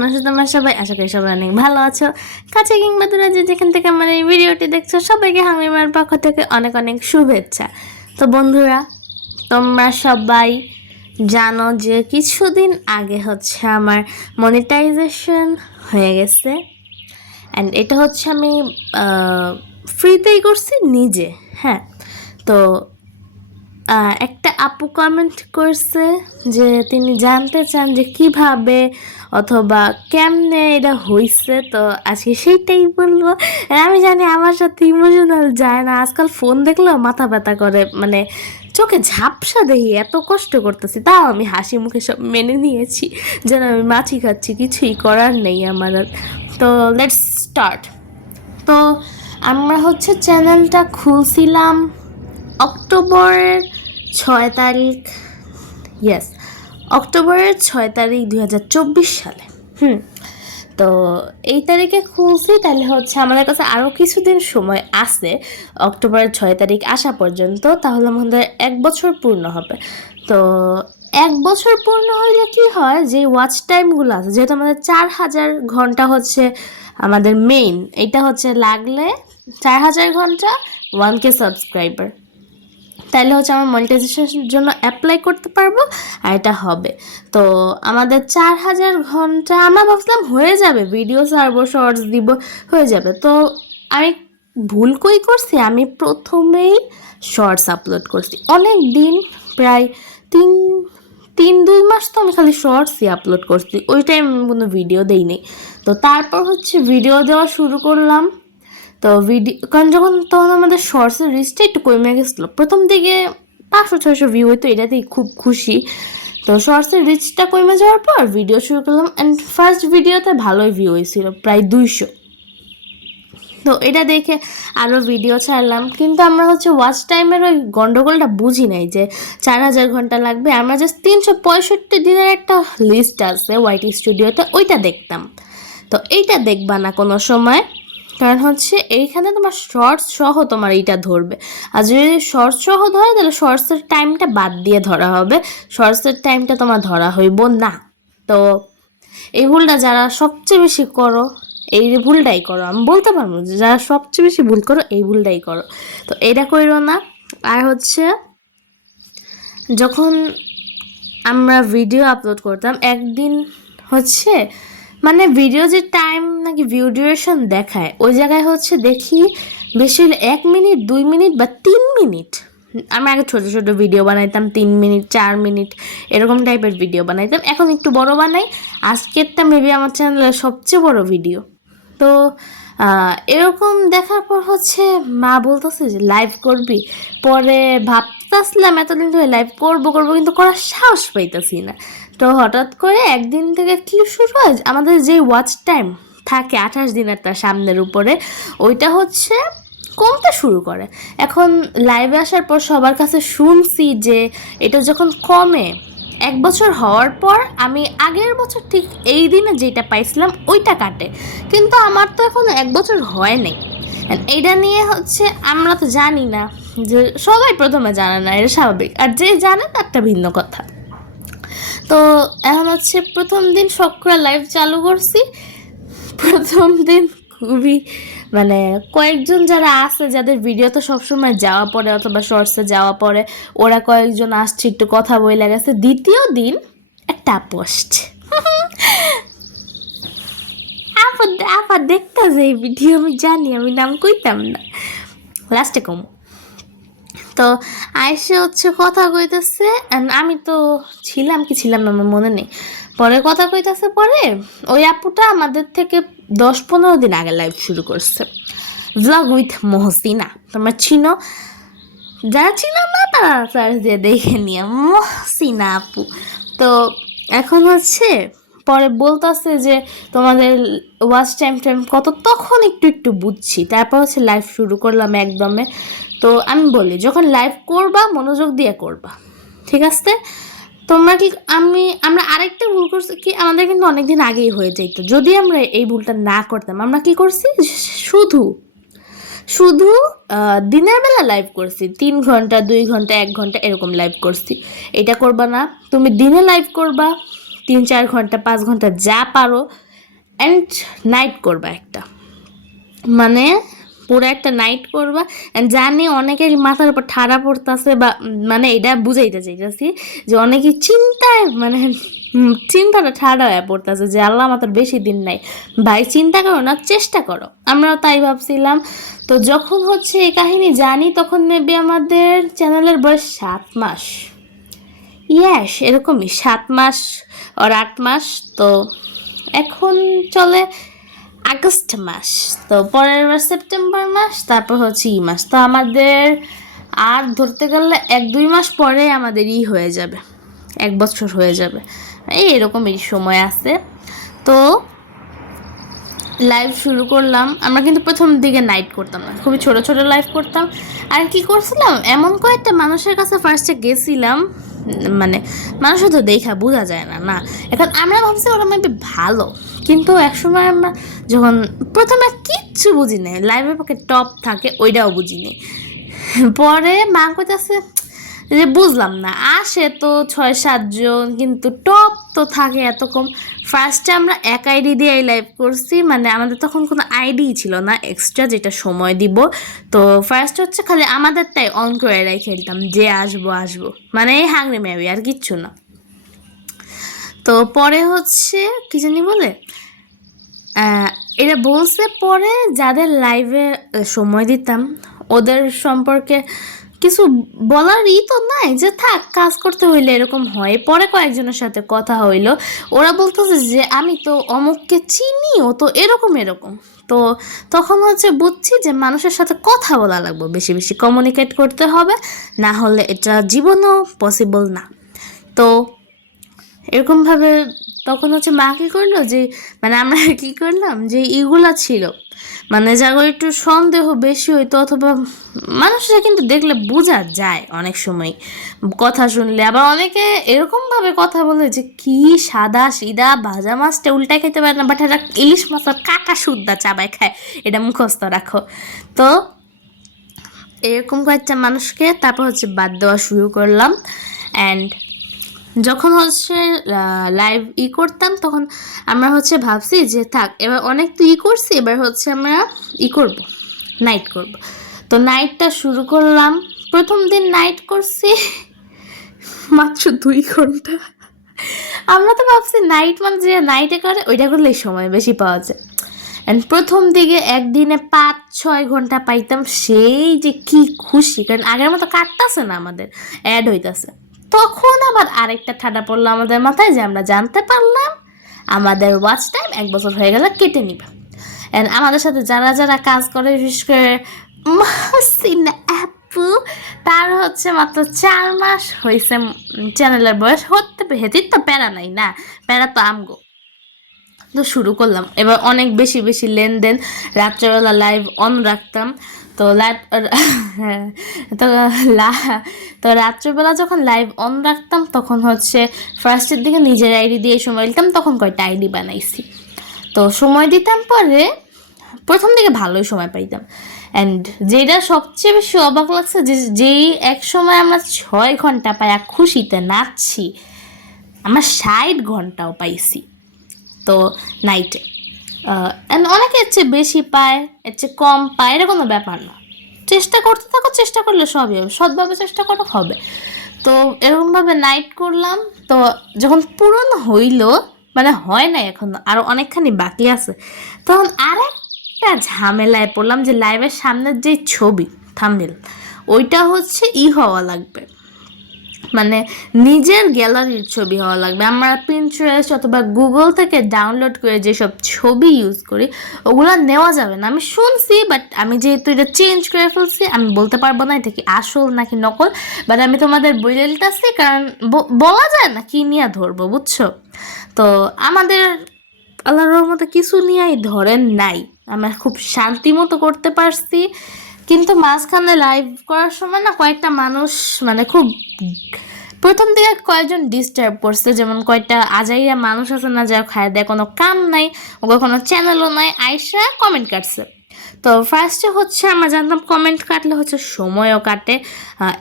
কেমন আছো তোমরা সবাই? আশা করি সবাই অনেক ভালো আছো। কাছে কিংবা দূরে যে যেখান থেকে আমার এই ভিডিওটি দেখছো সবাইকে হামিমার পক্ষ থেকে অনেক অনেক শুভেচ্ছা। তো বন্ধুরা, তোমরা সবাই জানো যে কিছুদিন আগে হচ্ছে আমার মনিটাইজেশন হয়ে গেছে, অ্যান্ড এটা হচ্ছে আমি ফ্রিতেই করছি নিজে। হ্যাঁ, তো একটা আপু কমেন্ট করছে যে তিনি জানতে চান যে কিভাবে অথবা কেমনে এটা হয়েছে। তো আজকে সেইটাই বলবো। আমি জানি আমার সাথে ইমোশনাল যায় না, আজকাল ফোন দেখলেও মাথা ব্যথা করে, মানে চোখে ঝাপসা দেখি, এত কষ্ট করতেছি, তাও আমি হাসি মুখে সব মেনে নিয়েছি, যেন আমি মাছি খাচ্ছি, কিছুই করার নেই আমার আর। তো লেটস স্টার্ট। তো আমরা হচ্ছে চ্যানেলটা খুলছিলাম অক্টোবরের 6 তারিখ, ইয়েস, অক্টোবরের 6 তারিখ 2024 সালে। তো এই তারিখে খুলছি, তাহলে হচ্ছে আমাদের কাছে আরও কিছুদিন সময় আছে অক্টোবরের 6 তারিখ আসা পর্যন্ত, তাহলে আমাদের 1 বছর পূর্ণ হবে। তো 1 বছর পূর্ণ হইলে কি হয়, যে ওয়াচ টাইমগুলো আছে, যেহেতু আমাদের 4000 ঘন্টা হচ্ছে আমাদের মেইন, এটা হচ্ছে লাগলে 4000 ঘন্টা 1K সাবস্ক্রাইবার, তাহলে হচ্ছে আমার মনিটাইজেশনের জন্য অ্যাপ্লাই করতে পারবো আর এটা হবে। তো আমাদের 4000 ঘন্টা আমরা ভাবছিলাম হয়ে যাবে, ভিডিও ছাড়বো, শর্টস দিব, হয়ে যাবে। তো আমি ভুল কই করছি, আমি প্রথমেই শর্টস আপলোড করছি অনেক দিন, প্রায় 2 মাস তো আমি খালি শর্টসই আপলোড করছি, ওই টাইম কোনো ভিডিও দেইনি। তো তারপর হচ্ছে ভিডিও দেওয়া শুরু করলাম। তো কারণ তখন আমাদের শর্টসের রিচটা একটু কমে গেছিলো, প্রথম দিকে 500-600 ভিউ হইতো, এটাতেই খুব খুশি। তো শর্টসের রিচটা কমে যাওয়ার পর ভিডিও শুরু করলাম, অ্যান্ড ফার্স্ট ভিডিওতে ভালোই ভিউ হয়েছিল, প্রায় 200। তো এটা দেখে আরও ভিডিও ছাড়লাম, কিন্তু আমরা হচ্ছে ওয়াচ টাইমের ওই গন্ডগোলটা বুঝি নাই যে 4000 ঘন্টা লাগবে। আমরা জাস্ট 365 দিনের একটা লিস্ট আছে ওয়াইটি স্টুডিওতে, ওইটা দেখতাম। তো এইটা দেখবা না কোনো সময়, কারণ হচ্ছে এইখানে তোমার শর্টস সহ তোমার এইটা ধরবে, আর যদি শর্টস সহ ধরে তাহলে শর্টসের টাইমটা বাদ দিয়ে ধরা হবে, শর্টসের টাইমটা তোমার ধরা হইব না। তো এই ভুলটা যারা সবচেয়ে বেশি করো, এই ভুলটাই করো, আমি বলতে পারবো যে যারা সবচেয়ে বেশি ভুল করো এই ভুলটাই করো। তো এটা করো না। আর হচ্ছে যখন আমরা ভিডিও আপলোড করতাম একদিন হচ্ছে, মানে ভিডিও যে টাইম নাকি ভিউ ডিউরেশন দেখায়, ওই জায়গায় হচ্ছে দেখি বেশি হলে 1 মিনিট, 2 মিনিট বা 3 মিনিট। আমি আগে ছোটো ছোটো ভিডিও বানাইতাম, 3 মিনিট, 4 মিনিট এরকম টাইপের ভিডিও বানাইতাম, এখন একটু বড় বানাই। আজকেরটা মেবি আমার চ্যানেলের সবচেয়ে বড় ভিডিও। তো এরকম দেখার পর হচ্ছে মা বলতেছে যে লাইভ করবি, পরে ভাবতেছিলাম এতদিন ধরে লাইভ করবো কিন্তু করার সাহস পাইতেছি না। তো হঠাৎ করে একদিন থেকে কি শুরু হয়, আমাদের যে ওয়াচ টাইম থাকে 28 দিনের তার সামনের উপরে, ওইটা হচ্ছে কমতে শুরু করে। এখন লাইভে আসার পর সবার কাছে শুনছি যে এটা যখন কমে 1 বছর হওয়ার পর আমি আগের বছর ঠিক এই দিনে যেটা পাইছিলাম ওইটা কাটে, কিন্তু আমার তো এখন 1 বছর হয় নাই। এইটা নিয়ে হচ্ছে আমরা তো জানি না, যে সবাই প্রথমে জানে না, এটা স্বাভাবিক, আর যে জানে তারটা ভিন্ন কথা। তো এখন হচ্ছে প্রথম দিন শখ করে লাইভ চালু করছি। প্রথম দিন খুবই, মানে কয়েকজন যারা আছে যাদের ভিডিও তো সবসময় যাওয়া পড়ে অথবা শর্টসে যাওয়া পড়ে, ওরা কয়েকজন আসছে, একটু কথা বলে গেছে। দ্বিতীয় দিন একটা পোস্ট, আপা দেখতেছে এই ভিডিও, আমি জানি, আমি নাম কইতাম না, লাস্টে কম। তো আয়সে হচ্ছে কথা কইতেছে, আমি তো ছিলাম না আমার মনে নেই, পরে কথা কইতেছে। পরে ওই আপুটা আমাদের থেকে 10-15 দিন আগে লাইভ শুরু করছে, ভ্লগ উইথ মহসিনা। তোমরা চিনো, যারা চিনো না তারা সার্চ দিয়ে দেখে নিয়ে, মহসিনা আপু। তো এখন হচ্ছে পরে বলতেছে যে তোমাদের ওয়াচ টাইম কত, তখন একটু বুঝছি, তারপর হচ্ছে লাইভ শুরু করলাম একদমে। তো আমি বলি, যখন লাইভ করবা মনোযোগ দিয়ে করবা, ঠিক আছে? তোমরা কি আমরা আরেকটা ভুল করছি কি, আমাদের কিন্তু অনেকদিন আগেই হয়ে যেত, যদি আমরা এই ভুলটা না করতাম। আমরা কি করছি, শুধু দিনের বেলা লাইভ করছি, 3 ঘন্টা, 2 ঘন্টা, 1 ঘন্টা এরকম লাইভ করছি। এটা করবা না, তুমি দিনে লাইভ করবা, 3-4 ঘন্টা, 5 ঘন্টা যা পারো, অ্যান্ড নাইট করবা একটা, মানে পুরো একটা নাইট করবা। জানি অনেকের মাথার উপর ঠাড়া পড়তেছে, বা মানে এটা বুঝাইতে চাইতেছি যে অনেকে চিন্তায় মানে চিন্তাটা ঠাড়া হয়ে পড়তেছে যে আল্লাহ আমাদের বেশি দিন নাই। ভাই চিন্তা করো না, চেষ্টা করো। আমরাও তাই ভাবছিলাম। তো যখন হচ্ছে এই কাহিনী জানি তখন মেবি আমাদের চ্যানেলের বয়স 7 মাস, ইয়াস এরকমই 7 মাস আর 8 মাস। তো এখন চলে আগস্ট মাস, তো পরের বার সেপ্টেম্বর মাস, তারপর হচ্ছে ই মাস। তো আমাদের আর ধরতে গেলে 1-2 মাস পরে আমাদের হয়ে যাবে, 1 বছর হয়ে যাবে, এরকমই সময় আছে। তো লাইভ শুরু করলাম। আমরা কিন্তু প্রথম দিকে নাইট করতাম না, খুবই ছোট ছোট লাইভ করতাম। আর কি করছিলাম, এমন কয়েকটা মানুষের কাছে ফার্স্টে গেছিলাম, মানে মানুষ তো দেখা বোঝা যায় না না। এখন আমরা ভাবছি ওরা মেবি ভালো, কিন্তু একসময় আমরা যখন প্রথমে কিচ্ছু বুঝি নাই, লাইভের পক্ষে টপ থাকে ওইটাও বুঝিনি। পরে মা কইতাছে যে বুঝলাম না, আসে তো 6-7 জন, কিন্তু টপ তো থাকে এত কম। ফার্স্টে আমরা এক আইডি দিয়ে লাইভ করছি, মানে আমাদের তখন কোনো আইডি ছিল না এক্সট্রা যেটা সময় দিব। তো ফার্স্ট হচ্ছে খালি আমাদেরটাই অন করে খেলতাম, যে আসবো আসবো, মানে এই হাংরি ম্যাবি আর কিচ্ছু না। তো পরে হচ্ছে কি জানি বলে এটা বলছে, পরে যাদের লাইভে সময় দিতাম ওদের সম্পর্কে কিছু বলারই তো নাই, যে থাক কাজ করতে হইলে এরকম হয়। পরে কয়েকজনের সাথে কথা হইলো, ওরা বলতেছে যে আমি তো অমুককে চিনি, ও তো এরকম এরকম। তো তখন হচ্ছে বুঝছি যে মানুষের সাথে কথা বলা লাগবে, বেশি বেশি কমিউনিকেট করতে হবে, না হলে এটা জীবনেও পসিবল না। তো এরকমভাবে তখন হচ্ছে মা কী করলো, যে মানে আমরা কী করলাম, যে ইগুলা ছিল মানে যাগুলো একটু সন্দেহ বেশি হইতো, অথবা মানুষরা কিন্তু দেখলে বোঝা যায় অনেক সময় কথা শুনলে। আবার অনেকে এরকমভাবে কথা বলে যে কি সাদা সিধা ভাজা মাছটা উল্টায় খেতে পারে না, বাট এটা ইলিশ মাছের কাটা সুদ্ধা চাবায় খায়, এটা মুখস্থ রাখো। তো এরকম কয়েকটা মানুষকে তারপর হচ্ছে বাদ দেওয়া শুরু করলাম। অ্যান্ড যখন হচ্ছে লাইভ করতাম তখন আমরা হচ্ছে ভাবছি যে থাক এবার অনেক তো করছি, এবার হচ্ছে আমরা করব, নাইট করব। তো নাইটটা শুরু করলাম। প্রথম দিন নাইট করছি মাত্র 2 ঘন্টা। আমরা তো ভাবছি নাইট মানে যে নাইটে করে ওইটা করলেই সময় বেশি পাওয়া যায়। অ্যান্ড প্রথম দিকে একদিনে 5-6 ঘন্টা পাইতাম, সেই যে কি খুশি, কারণ আগের মতো কাটতেছে না, আমাদের অ্যাড হইতেছে। তখন আবার আরেকটা ঠাডা পড়লো আমাদের মাথায়, যে আমরা জানতে পারলাম আমাদের ওয়াচ টাইম 1 বছর হয়ে গেলে কেটে নিবে। অ্যান্ড আমাদের সাথে যারা যারা কাজ করে, বিশেষ করে মাহসিনা আপু, তার হচ্ছে মাত্র 4 মাস হয়েছে চ্যানেলের বয়স, হতে হেতির তো প্যারা নাই না, প্যারা তো আমগো। তো শুরু করলাম এবার অনেক বেশি বেশি লেনদেন, রাত্রেবেলা লাইভ অন রাখতাম। তো তো রাত্রেবেলা যখন লাইভ অন রাখতাম তখন হচ্ছে ফার্স্টের দিকে নিজের আইডি দিয়ে সময় দিতাম, তখন কয়টা আইডি বানাইছি। তো সময় দিতাম, পরে প্রথম দিকে ভালোই সময় পাইতাম। অ্যান্ড যেটা সবচেয়ে বেশি অবাক লাগছে, যে যেই এক সময় আমরা 6 ঘন্টা পাই আর খুশিতে নাচছি, আমরা 60 ঘন্টাও পাইছি। তো নাইটে অনেকে এর চেয়ে বেশি পায়, এর চেয়ে কম পায়, এটা কোনো ব্যাপার না। চেষ্টা করতে থাকো, চেষ্টা করলে সবই হবে, সৎভাবে চেষ্টা করো হবে। তো এরকমভাবে নাইট করলাম। তো যখন পূরণ হইল, মানে হয় নাই এখন, আরও অনেকখানি বাকি আছে, তখন আরেকটা ঝামেলায় পড়লাম, যে লাইভের সামনের যে ছবি থাম্বনেল, ওইটা হচ্ছে হওয়া লাগবে, মানে নিজের গ্যালারির ছবি হওয়া লাগবে। আমরা পিন্টারেস্ট অথবা গুগল থেকে ডাউনলোড করে যেসব ছবি ইউজ করি ওগুলো নেওয়া যাবে না, আমি শুনছি। বাট আমি যেহেতু এটা চেঞ্জ করে ফেলছি, আমি বলতে পারবো না এটা কি আসল নাকি নকল। বাট আমি তোমাদের বলে দিতেছি, কারণ বলা যায় না কি নিয়ে ধরবো, বুঝছো। তো আমাদের আল্লাহর রহমতে কিছু নিয়েই ধরেন নাই, আমরা খুব শান্তি মতো করতে পারছি। কিন্তু মাঝখানে লাইভ করার সময় না কয়েকটা মানুষ মানে খুব প্রথম দিকে কয়েকজন ডিস্টার্ব করছে, যেমন কয়েকটা আজাইরা মানুষ আছে না, যা খায় দেয়, কোনো কাম নাই, ওগুলো কোনো চ্যানেলও নাই, আইসা কমেন্ট কাটছে। তো ফার্স্টে হচ্ছে আমরা জানতাম কমেন্ট কাটলে হচ্ছে সময়ও কাটে,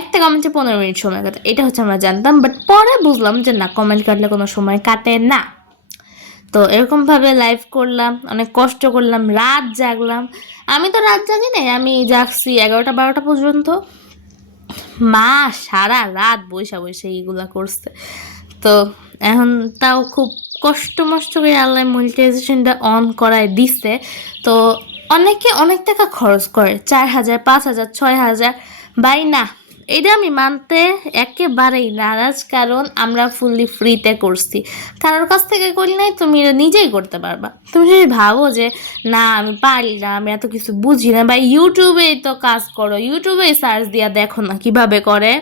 একটা কমেন্টে 15 মিনিট সময় কাটে, এটা হচ্ছে আমরা জানতাম। বাট পরে বুঝলাম যে না, কমেন্ট কাটলে কোনো সময় কাটে না। তো এরকমভাবে লাইভ করলাম, অনেক কষ্ট করলাম, রাত জাগলাম। আমি তো রাত জাগি নাই, আমি জাগছি 11টা-12টা পর্যন্ত। মা সারা রাত বৈশা বৈশা এইগুলা করছে। তো এখন তাও খুব কষ্ট মষ্ট করে আল্লাহ মনিটাইজেশনটা অন করায় দিচ্ছে। তো অনেকে অনেক টাকা খরচ করে, 4,000, 5,000, 6,000। ভাই না, এটা আমি মানতে একেবারেই নারাজ, কারণ আমরা ফুললি ফ্রিতে করছি। কারোর কাছ থেকে করি নাই, তুমি এটা নিজেই করতে পারবা। তুমি যদি ভাবো যে না আমি পারি না, আমি এত কিছু বুঝি না, বা ইউটিউবেই তো কাজ করো, ইউটিউবেই সার্চ দিয়া দেখো না কিভাবে করে।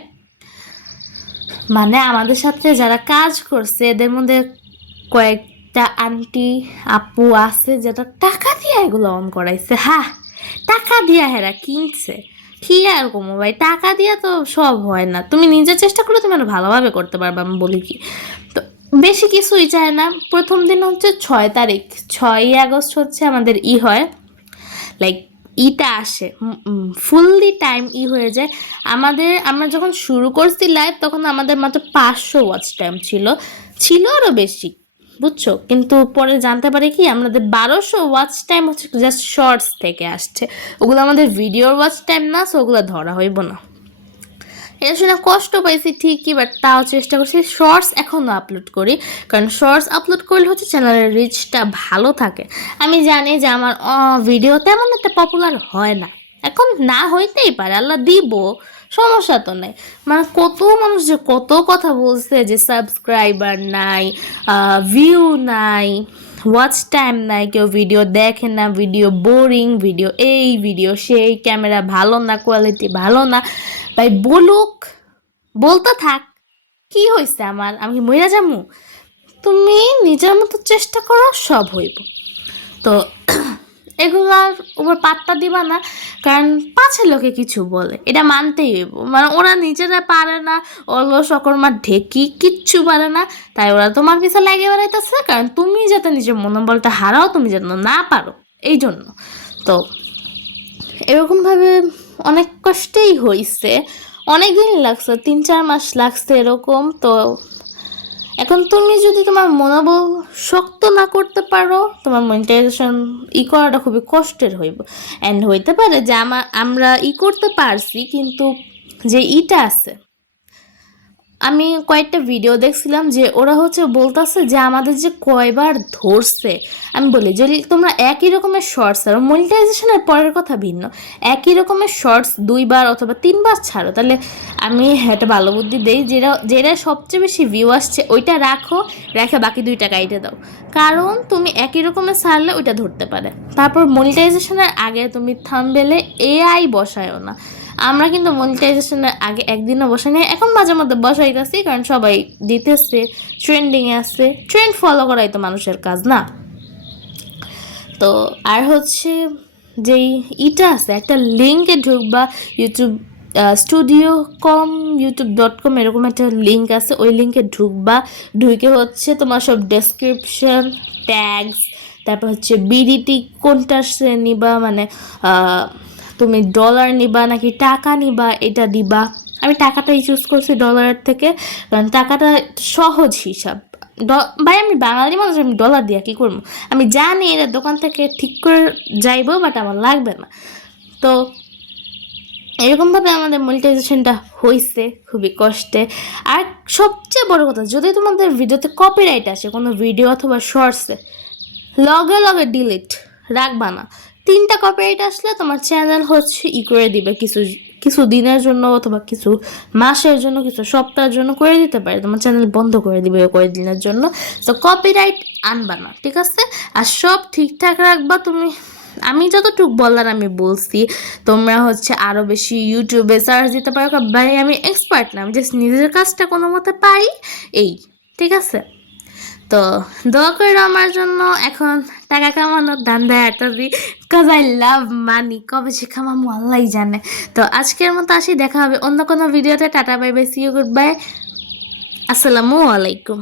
মানে আমাদের সাথে যারা কাজ করছে এদের মধ্যে কয়েকটা আন্টি আপু আছে যেটা টাকা দিয়ে এগুলো অন করাইছে। হ্যাঁ, টাকা দিয়া হেরা কিনছে, ঠিক আর কমো ভাই, টাকা দিয়া তো সব হয় না। তুমি নিজের চেষ্টা করলে তুমি আরো ভালোভাবে করতে পারবে, আমি বলি কি। তো বেশি কিছুই চায় না। প্রথম দিন হচ্ছে 6 তারিখ, 6ই আগস্ট হচ্ছে আমাদের হয়, লাইক ইটা আসে, ফুললি টাইম হয়ে যায় আমাদের। আমরা যখন শুরু করছি লাইভ তখন আমাদের মাত্র 500 ওয়াচ টাইম ছিল, আরও বেশি, বুঝছো। কিন্তু পরে জানতে পারি কি আমাদের 1200 ওয়াচ টাইম হচ্ছে জাস্ট শর্টস থেকে আসছে, ওগুলো আমাদের ভিডিওর ওয়াচ টাইম না, সো ওগুলো ধরা হইব না। এটা শুনে কষ্ট পাইছি ঠিকই, বাট তাও চেষ্টা করছি। শর্টস এখনও আপলোড করি, কারণ শর্টস আপলোড করলে হচ্ছে চ্যানেলের রিচটা ভালো থাকে। আমি জানি যে আমার ভিডিও তেমন একটা পপুলার হয় না, এখন না হইতেই পারে, আল্লাহ দিব, সমস্যা তো নাই। মানে কত মানুষ যে কত কথা বলছে যে সাবস্ক্রাইবার নাই, ভিউ নাই, ওয়াচ টাইম নাই, কেউ ভিডিও দেখে না, ভিডিও বোরিং, ভিডিও এই ভিডিও সেই, ক্যামেরা ভালো না, কোয়ালিটি ভালো না। ভাই বলুক, বলতে থাক, কি হয়েছে আমার, আমি কি মইরা যামু? তুমি নিজের মতো চেষ্টা করো, সব হইব। তো এগুলার উপর পাত্তা দিবা না, কারণ পাছে লোকে কিছু বলে, এটা মানতেই হইব। মানে ওরা নিজেরা পারে না, অলস অকর্মা ঢেকি কিচ্ছু পারে না, তাই ওরা তোমার পিছনে লাগে বেড়াইতেছে, কারণ তুমি যাতে নিজের মনোবলটা হারাও, তুমি যেন না পারো, এই জন্য। তো এরকমভাবে অনেক কষ্টেই হয়েছে, অনেক দিন লাগছে, 3-4 মাস লাগছে এরকম। তো এখন তুমি যদি তোমার মনোবল শক্ত না করতে পারো, তোমার মনিটাইজেশন করাটা খুবই কষ্টের হইব। অ্যান্ড হইতে পারে যে আমরা করতে পারছি, কিন্তু যে আছে, আমি কয়েকটা ভিডিও দেখছিলাম যে ওরা হচ্ছে বলতেছে যে আমাদের যে কয়বার ধরছে। আমি বলি যদি তোমরা একই রকমের শর্টস ছাড়ো, মনিটাইজেশনের পরের কথা ভিন্ন, একই রকমের শর্টস 2বার অথবা 3বার ছাড়ো, তাহলে আমি একটা ভালো বুদ্ধি দেই, যেটা সবচেয়ে বেশি ভিউ আসছে ওইটা রাখো, রেখে বাকি 2টা কাইটে দাও। কারণ তুমি একই রকমের ছাড়লে ওইটা ধরতে পারে। তারপর মনিটাইজেশনের আগে তুমি থাম্বনেলে এআই বসায়ও না। আমরা কিন্তু মনিটাইজেশনের আগে একদিনও বসাই নাই, এখন মাঝে মধ্যে বসাইতেছি, কারণ সবাই দিতেছে, ট্রেন্ডিংয়ে আছে, ট্রেন্ড ফলো করাই তো মানুষের কাজ না। তো আর হচ্ছে যেই আছে, একটা লিঙ্কে ঢুকবা, ইউটিউব studio.com এরকম একটা লিঙ্ক আছে, ওই লিঙ্কে ঢুকবা, ঢুকে হচ্ছে তোমার সব ডেসক্রিপশন, ট্যাগস, তারপর হচ্ছে বিডিটি কোনটা নিবা, মানে তুমি ডলার নিবা নাকি টাকা নিবা এটা দিবা। আমি টাকাটাই চুজ করছি ডলারের থেকে, কারণ টাকাটা সহজ হিসাব। ভাই আমি বাঙালি মানুষ, আমি ডলার দিয়া কী করবো? আমি জানি এটা দোকান থেকে ঠিক করে যাইবো, বাট আমার লাগবে না। তো এরকমভাবে আমাদের মনিটাইজেশনটা হয়েছে খুবই কষ্টে। আর সবচেয়ে বড় কথা, যদি তোমাদের ভিডিওতে কপিরাইট আসে, কোনো ভিডিও অথবা শর্টসে, লগে লগে ডিলিট রাখবা না। 3টা কপিরাইট আসলে তোমার চ্যানেল হচ্ছে করে দিবে, কিছু দিনের জন্য অথবা কিছু মাসের জন্য, কিছু সপ্তাহের জন্য করে দিতে পারে, তোমার চ্যানেল বন্ধ করে দিবে কয়েকদিনের জন্য। তো কপিরাইট আনবা না, ঠিক আছে? আর সব ঠিকঠাক রাখবা তুমি। আমি যতটুকু বলার আমি বলছি, তোমরা হচ্ছে আরও বেশি ইউটিউবে সার্চ দিতে পারো। ভাই আমি এক্সপার্ট না, আমি জাস্ট নিজের কাজটা কোনো মতে পারি, এই, ঠিক আছে? তো দোয়া করো আমার জন্য, এখন টাকা কামানোর ধান্দায় একটা দিই, কজ আই লাভ মানি। কবে সে কামাবো আল্লাহই জানে। তো আজকের মতো আসি, দেখা হবে অন্য কোনো ভিডিওতে। Tata, bye bye, see you, goodbye, আসসালামু আলাইকুম।